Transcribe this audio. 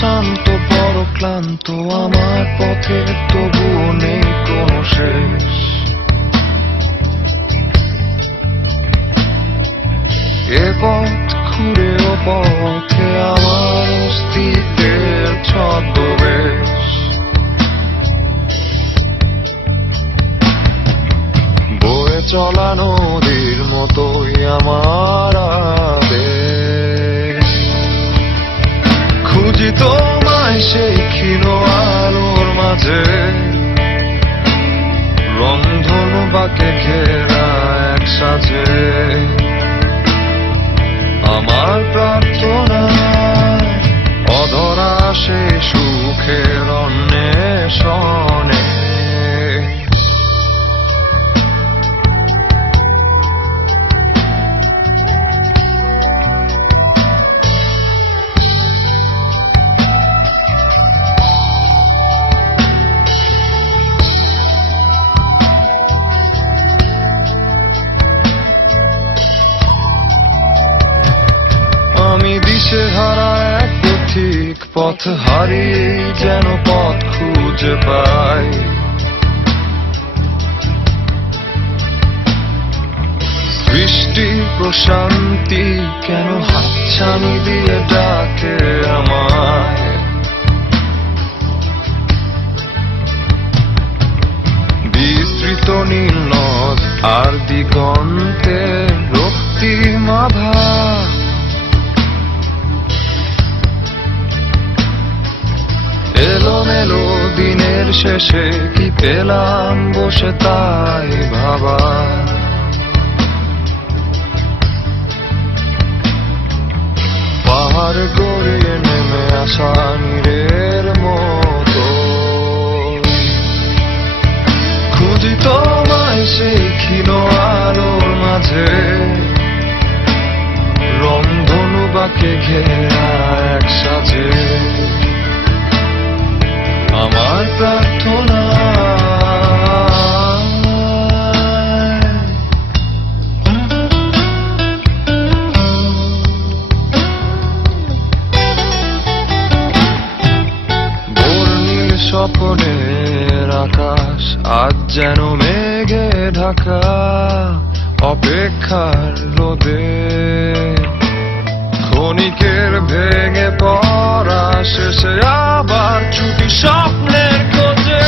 শান্ত বড় ক্লান্ত আমার পথে, তবুও নেই কোনো শেষ। এ পথ ঘুরে ও পথে আমার অস্তিত্বের ছদ্মবেশ। বয়ে চলা নদীর মতোই আমার আদেশ। খুঁজি তোমায় সেই ক্ষীণ আলোর মাঝে, রংধনু বাঁকে ঘেরা এক সাজে। আমার প্রার্থনা অধরা সে সুখের অন্বেষণে। আমি দিশেহারা এক পথিক, পথ হারিয়ে যেন পথ খুঁজে পাই। সৃষ্টি প্রশান্তি কেন হাতছানি দিয়ে ডাকে আমায়। বিস্তৃত নীল নদ আর দিগন্তে রক্তিম আভা। এলোমেলো দিনের শেষে কি পেলাম বসে তাই ভাবা। পাহাড় গড়িয়ে নেমে আসা নীরের মতো, খুঁজি তোমায় সেই ক্ষীণ আলোর মাঝে, রংধনু বাঁকে ঘেরা এক সাজে। আমার প্রার্থনা বর্ণিল স্বপ্নের আকাশ আজ যেন মেঘে ঢাকা। অপেক্ষার রোদে ক্ষণিকের ভেঙে পড়া শেষে আবার ছুটি স্বপ্নের খোঁজে।